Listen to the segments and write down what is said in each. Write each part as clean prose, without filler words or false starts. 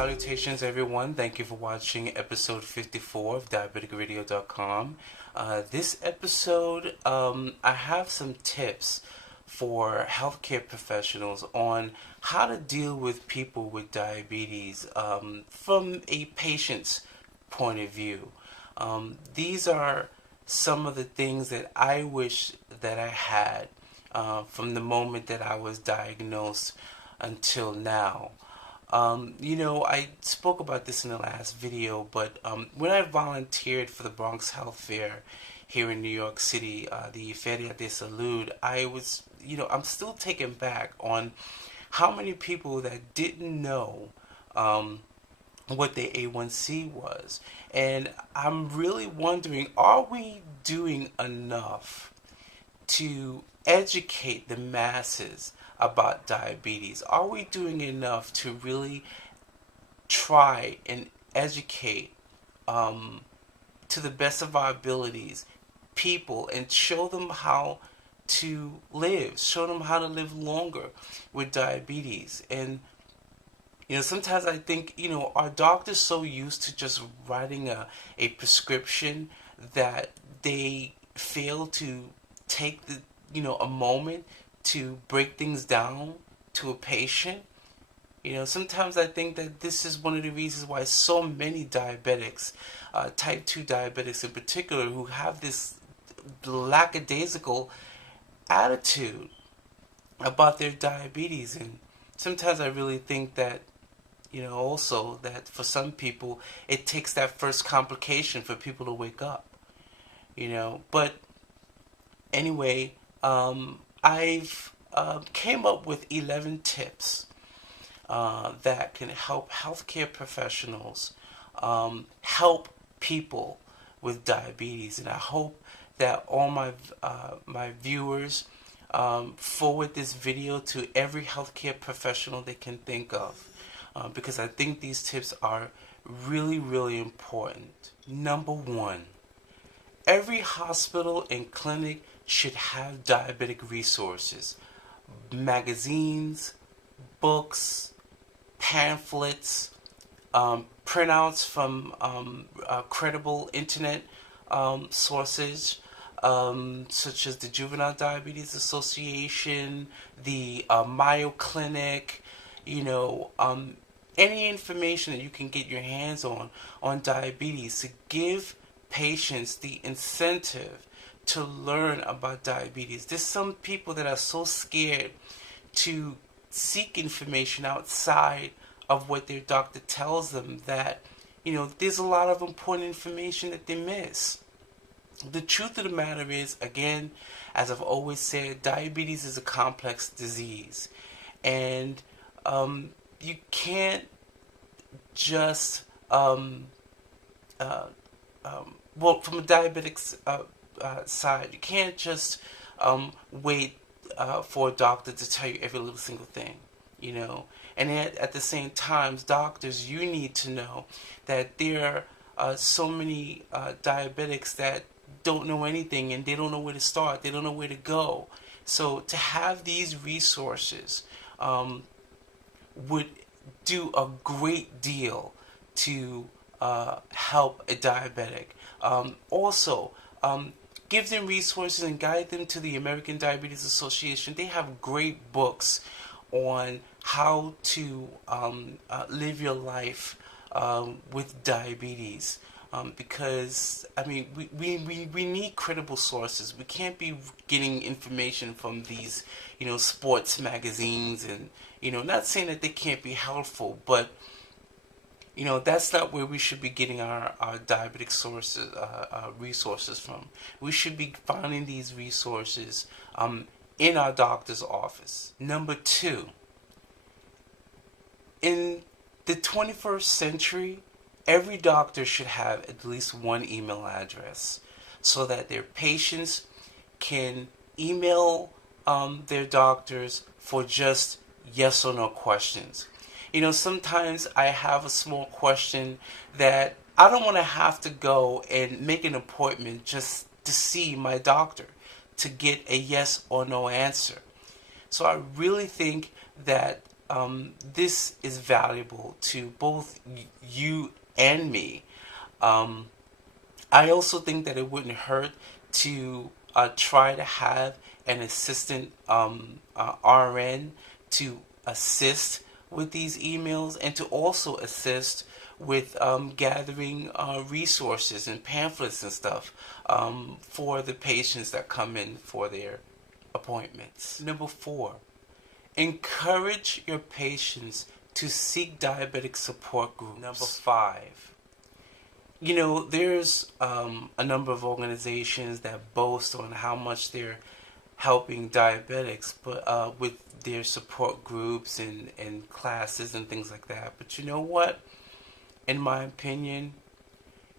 Salutations, everyone. Thank you for watching episode 54 of diabeticradio.com. This episode, I have some tips for healthcare professionals on how to deal with people with diabetes from a patient's point of view. These are some of the things that I wish that I had from the moment that I was diagnosed until now. I spoke about this in the last video, but when I volunteered for the Bronx Health Fair here in New York City, the Feria de Salud, I'm still taken back on how many people that didn't know what the A1C was. And I'm really wondering, are we doing enough to educate the masses about diabetes? Are we doing enough to really try and educate to the best of our abilities people and show them how to live, show them how to live longer with diabetes? And sometimes I think, are doctors so used to just writing a prescription that they fail to take a moment to break things down to a patient? Sometimes I think that this is one of the reasons why so many diabetics, type 2 diabetics in particular, who have this lackadaisical attitude about their diabetes. And sometimes I really think that, also that for some people, it takes that first complication for people to wake up. But anyway, I've came up with 11 tips that can help healthcare professionals help people with diabetes, and I hope that all my viewers forward this video to every healthcare professional they can think of, because I think these tips are really, really important. Number one, every hospital and clinic should have diabetic resources, magazines, books, pamphlets, printouts from credible internet sources, such as the Juvenile Diabetes Association, the Mayo Clinic, any information that you can get your hands on diabetes, to give patients the incentive to learn about diabetes. There's some people that are so scared to seek information outside of what their doctor tells them that, there's a lot of important information that they miss. The truth of the matter is, again, as I've always said, diabetes is a complex disease. And you can't just, from a diabetic's side, you can't just wait for a doctor to tell you every little single thing, And at the same time, doctors, you need to know that there are so many diabetics that don't know anything, and they don't know where to start, they don't know where to go. So to have these resources would do a great deal to help a diabetic. Also, give them resources and guide them to the American Diabetes Association. They have great books on how to live your life with diabetes. Because, we need credible sources. We can't be getting information from these, sports magazines, and, not saying that they can't be helpful, but, that's not where we should be getting our diabetic sources, resources from. We should be finding these resources in our doctor's office. Number two, in the 21st century, every doctor should have at least one email address so that their patients can email their doctors for just yes or no questions. Sometimes I have a small question that I don't want to have to go and make an appointment just to see my doctor to get a yes or no answer. So I really think that this is valuable to both you and me. Um, I also think that it wouldn't hurt to try to have an assistant RN to assist with these emails and to also assist with gathering resources and pamphlets and stuff for the patients that come in for their appointments. Number 4, encourage your patients to seek diabetic support groups. Number 5, there's a number of organizations that boast on how much they're helping diabetics, but with their support groups and classes and things like that. But you know what? In my opinion,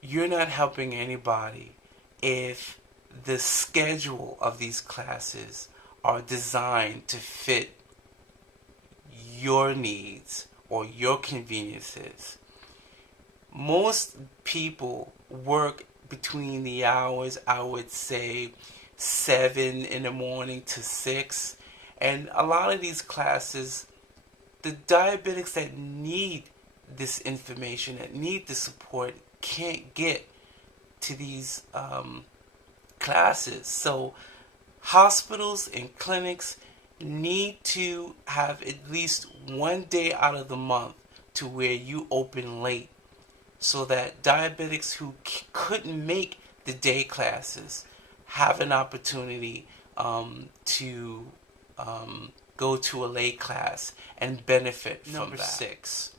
you're not helping anybody if the schedule of these classes are designed to fit your needs or your conveniences. Most people work between the hours, I would say 7 in the morning to 6. And a lot of these classes, the diabetics that need this information, that need the support, can't get to these classes. So hospitals and clinics need to have at least one day out of the month to where you open late, so that diabetics who couldn't make the day classes have an opportunity to go to a late class and benefit from Number that. 6,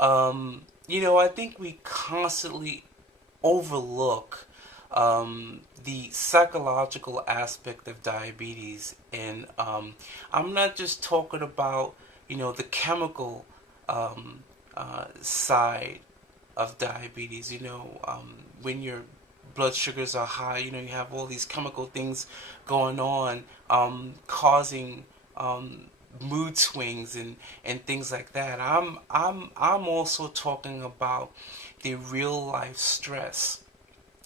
I think we constantly overlook the psychological aspect of diabetes, and I'm not just talking about the chemical side of diabetes. When your blood sugars are high, you have all these chemical things going on, causing mood swings and things like that. I'm also talking about the real life stress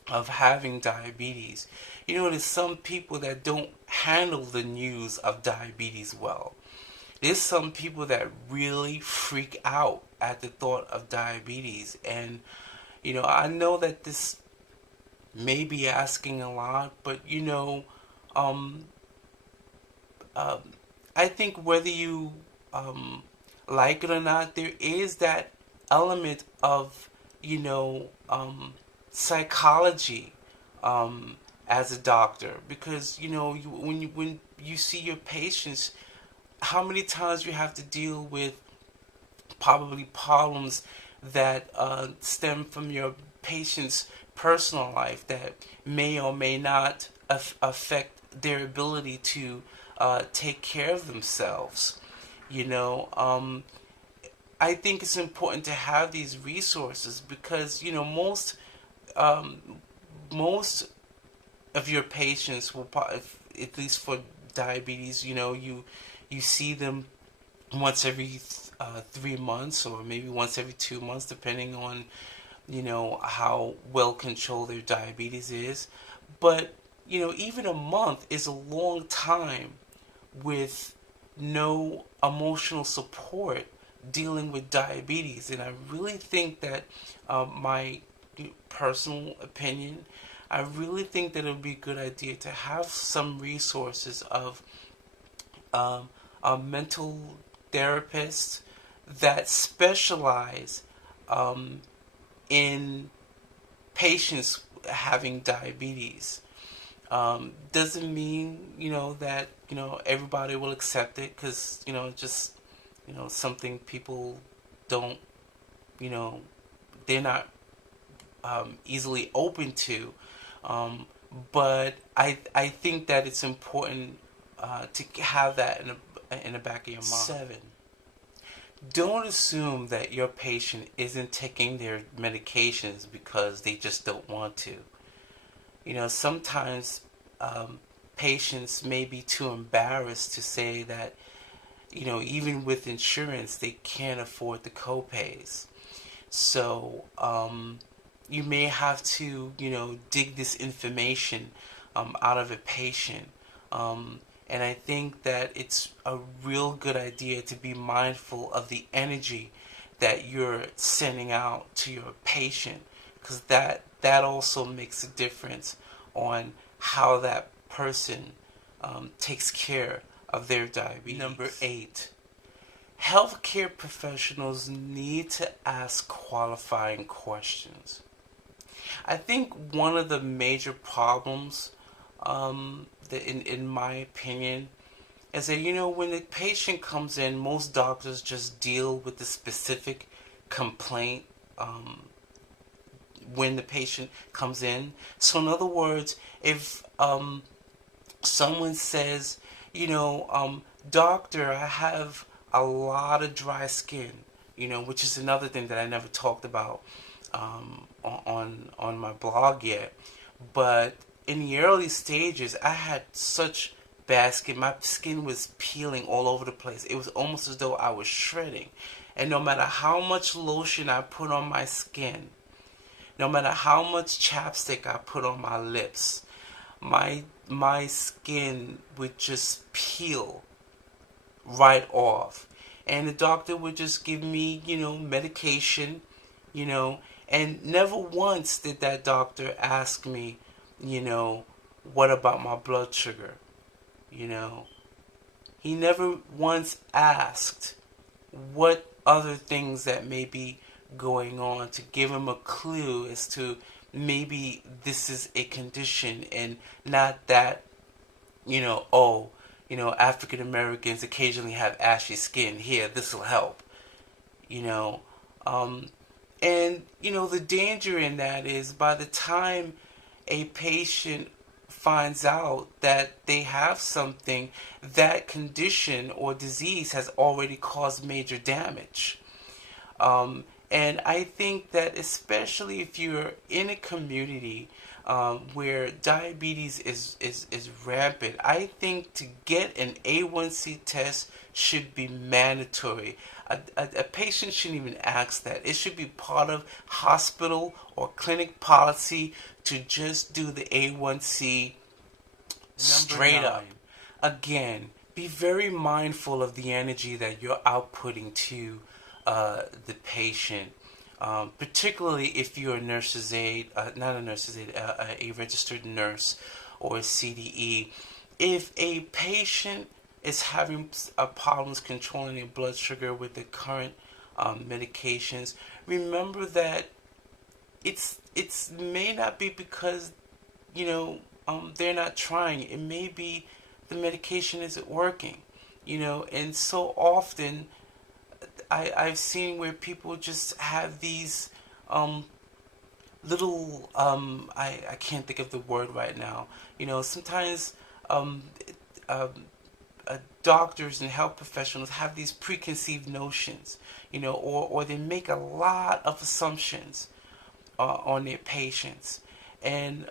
of having diabetes. There's some people that don't handle the news of diabetes well. There's some people that really freak out at the thought of diabetes. And, I know that this may be asking a lot, but, I think whether you like it or not, there is that element of, psychology as a doctor. Because, when you see your patients, how many times you have to deal with probably problems that stem from your patient's personal life that may or may not affect their ability to take care of themselves. I think it's important to have these resources because most of your patients will, at least for diabetes, you see them once every 3 months or maybe once every 2 months, depending on how well controlled their diabetes is. But even a month is a long time with no emotional support dealing with diabetes. And I really think that my personal opinion, I really think that it would be a good idea to have some resources of a mental therapist that specialize in patients having diabetes. Doesn't mean that everybody will accept it, because just something people don't they're not easily open to. But I think that it's important to have that in the back of your mind. 7, don't assume that your patient isn't taking their medications because they just don't want to. Sometimes patients may be too embarrassed to say that, even with insurance, they can't afford the copays. So you may have to, dig this information out of a patient And I think that it's a real good idea to be mindful of the energy that you're sending out to your patient, because that also makes a difference on how that person takes care of their diabetes. Number 8, healthcare professionals need to ask qualifying questions. I think one of the major problems, in my opinion, is that, when the patient comes in, most doctors just deal with the specific complaint when the patient comes in. So in other words, if someone says, doctor, I have a lot of dry skin, which is another thing that I never talked about on my blog yet. But in the early stages, I had such bad skin. My skin was peeling all over the place. It was almost as though I was shredding. And no matter how much lotion I put on my skin, no matter how much chapstick I put on my lips, my skin would just peel right off. And the doctor would just give me, medication, and never once did that doctor ask me, what about my blood sugar? He never once asked what other things that may be going on, to give him a clue as to maybe this is a condition, and not that, African Americans occasionally have ashy skin. Here, this will help. And the danger in that is, by the time a patient finds out that they have something, that condition or disease has already caused major damage. And I think that, especially if you're in a community where diabetes is rampant, I think to get an A1C test should be mandatory. A patient shouldn't even ask that. It should be part of hospital or clinic policy to just do the A1C straight up. Again, be very mindful of the energy that you're outputting to the patient, particularly if you're a nurse's aide, not a nurse's aide, a registered nurse or a CDE. If a patient is having problems controlling their blood sugar with the current medications, remember that it's may not be because they're not trying. It may be the medication isn't working, and so often I've seen where people just have these little I can't think of the word right now. Sometimes doctors and health professionals have these preconceived notions, or they make a lot of assumptions on their patients. And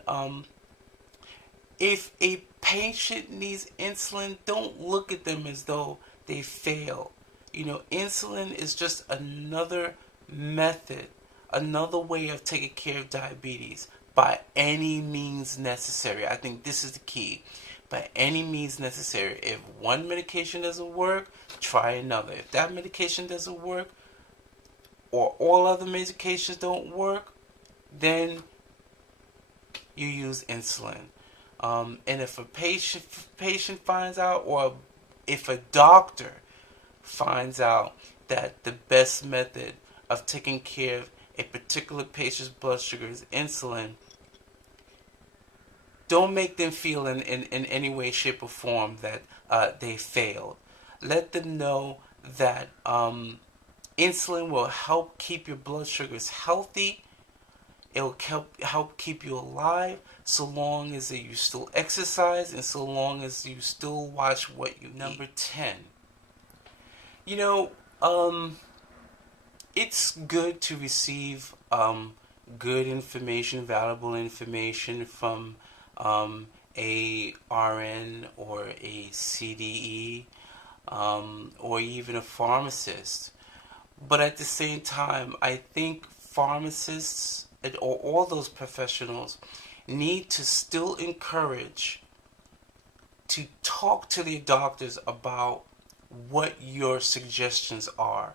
if a patient needs insulin, don't look at them as though they fail. Insulin is just another method, another way of taking care of diabetes by any means necessary. I think this is the key. By any means necessary. If one medication doesn't work, try another. If that medication doesn't work, or all other medications don't work, then you use insulin. And if a patient finds out, or if a doctor finds out that the best method of taking care of a particular patient's blood sugar is insulin, don't make them feel in any way, shape, or form that they failed. Let them know that insulin will help keep your blood sugars healthy. It will help keep you alive, so long as you still exercise and so long as you still watch what you eat. Number 10. It's good to receive good information, valuable information from a RN or a CDE, or even a pharmacist. But at the same time, I think pharmacists or all those professionals need to still encourage to talk to their doctors about what your suggestions are,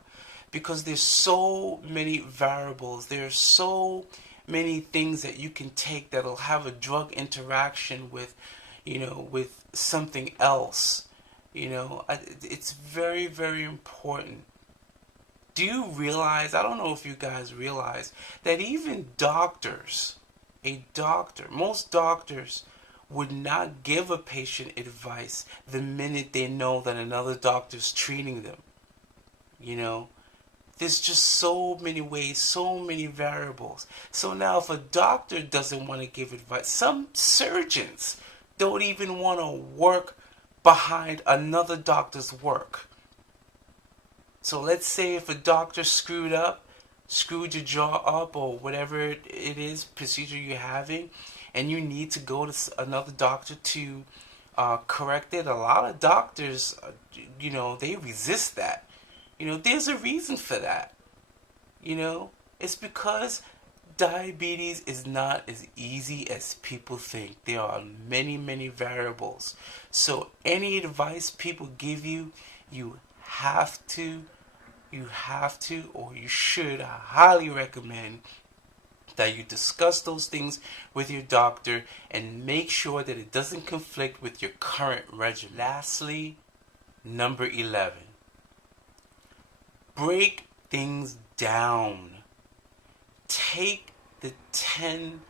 because there's so many variables, there's so many things that you can take that'll have a drug interaction with, with something else. It's very, very important. Do you realize, I don't know if you guys realize, that even doctors, most doctors would not give a patient advice the minute they know that another doctor's treating them. There's just so many ways, so many variables. So now if a doctor doesn't want to give advice, some surgeons don't even want to work behind another doctor's work. So let's say if a doctor screwed your jaw up, or whatever it is, procedure you're having, and you need to go to another doctor to correct it. A lot of doctors, they resist that. There's a reason for that. It's because diabetes is not as easy as people think. There are many, many variables. So any advice people give you, you have to, or you should, I highly recommend that you discuss those things with your doctor and make sure that it doesn't conflict with your current regimen. Lastly, number 11. Break things down. Take the 10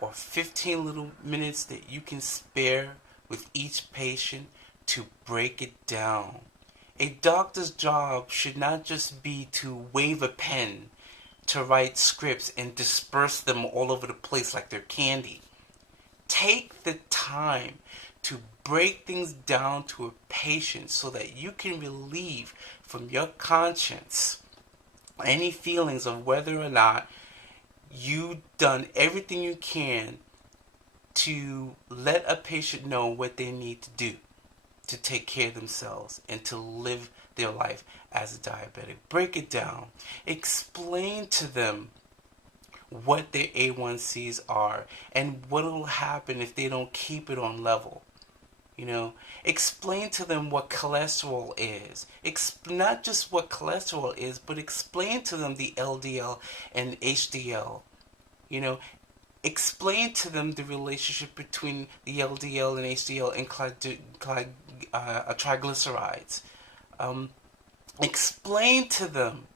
or 15 little minutes that you can spare with each patient to break it down. A doctor's job should not just be to wave a pen, to write scripts and disperse them all over the place like they're candy. Take the time to break things down to a patient so that you can relieve from your conscience any feelings of whether or not you've done everything you can to let a patient know what they need to do to take care of themselves and to live their life as a diabetic. Break it down. Explain to them what their A1Cs are and what will happen if they don't keep it on level. Explain to them what cholesterol is. Not just what cholesterol is, but explain to them the LDL and HDL. Explain to them the relationship between the LDL and HDL and triglycerides. Explain to them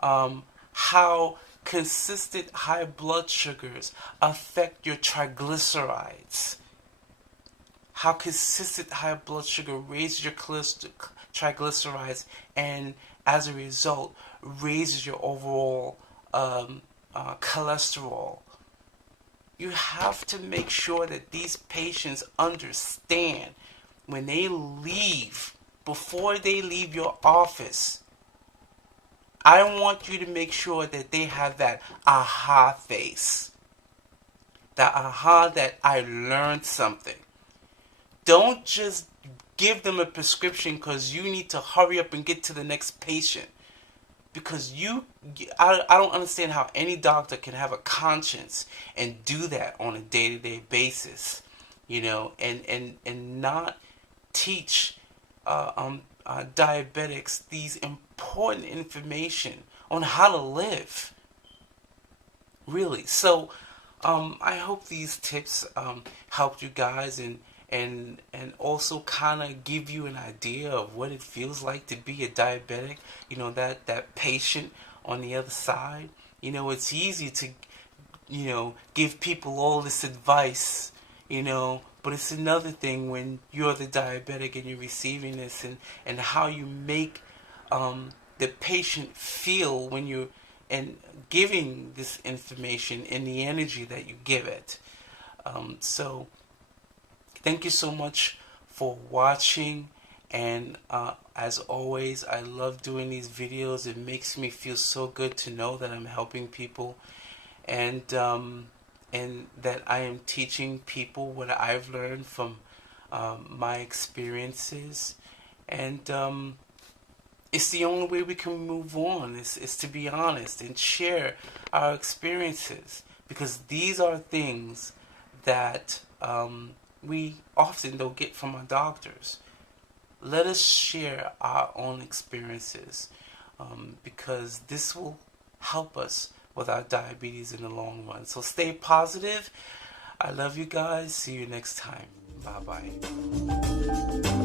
how consistent high blood sugars affect your triglycerides. How consistent high blood sugar raises your triglycerides, and as a result raises your overall cholesterol. You have to make sure that these patients understand when they leave, before they leave your office. I want you to make sure that they have that aha face. That aha that I learned something. Don't just give them a prescription because you need to hurry up and get to the next patient. Because I don't understand how any doctor can have a conscience and do that on a day-to-day basis, and not teach diabetics these important information on how to live. Really. So I hope these tips helped you guys and also kind of give you an idea of what it feels like to be a diabetic, that patient on the other side. It's easy to, give people all this advice, but it's another thing when you're the diabetic and you're receiving this, and how you make the patient feel when you're giving this information and the energy that you give it. So thank you so much for watching, and as always, I love doing these videos. It makes me feel so good to know that I'm helping people, and that I am teaching people what I've learned from my experiences, and it's the only way we can move on, is to be honest and share our experiences, because these are things that we often don't get from our doctors. Let us share our own experiences, because this will help us with our diabetes in the long run. So stay positive. I love you guys. See you next time. Bye bye.